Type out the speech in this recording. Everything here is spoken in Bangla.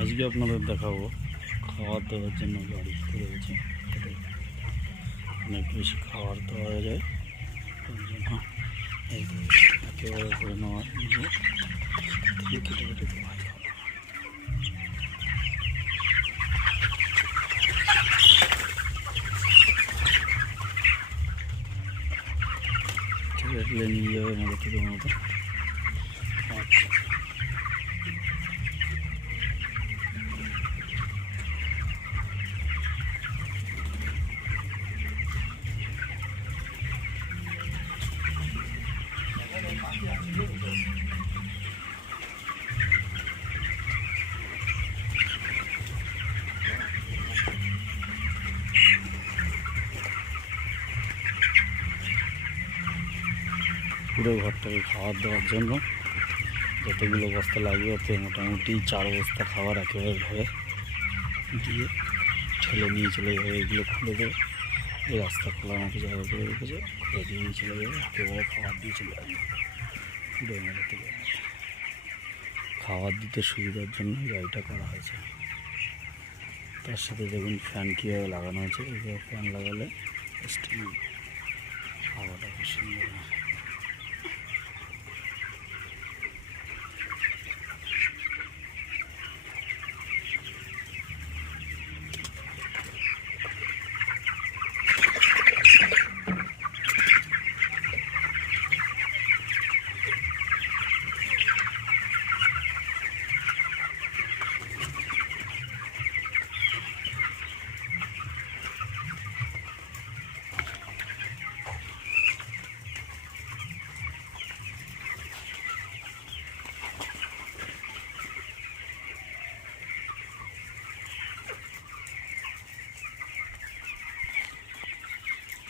আজকে আপনাদের দেখাবো খাবার দেওয়ার জন্য গাড়ি করে গেছে। অনেক বেশি খাবার দেওয়া যায় তার জন্য একেবারে করে নেওয়া নিজে থেকে কেটে কেটে দেওয়া হয়। নিয়ে যাবে আমাদের থেকে মতো পুরো ঘরটাকে খাবার দেওয়ার জন্য যতগুলো বস্তা লাগবে ওতে মোটামুটি 4 বস্তা খাবার একেবারে ঘরে দিয়ে ঠেলে নিয়ে চলে যাবে। এগুলো খুলে দেবে, এই রাস্তা খোলার মতো জায়গা করে রেখেছে, খুলে দিয়ে নিয়ে চলে যাবে, একেবারে খাবার দিয়ে চলে যাবে। পুরো মেরে থেকে খাবার দিতে সুবিধার জন্য গাড়িটা করা হয়েছে। তার সাথে দেখুন ফ্যান কীভাবে লাগানো হয়েছে। এইভাবে ফ্যান লাগালে হাওয়াটা খুব সুন্দর হয়।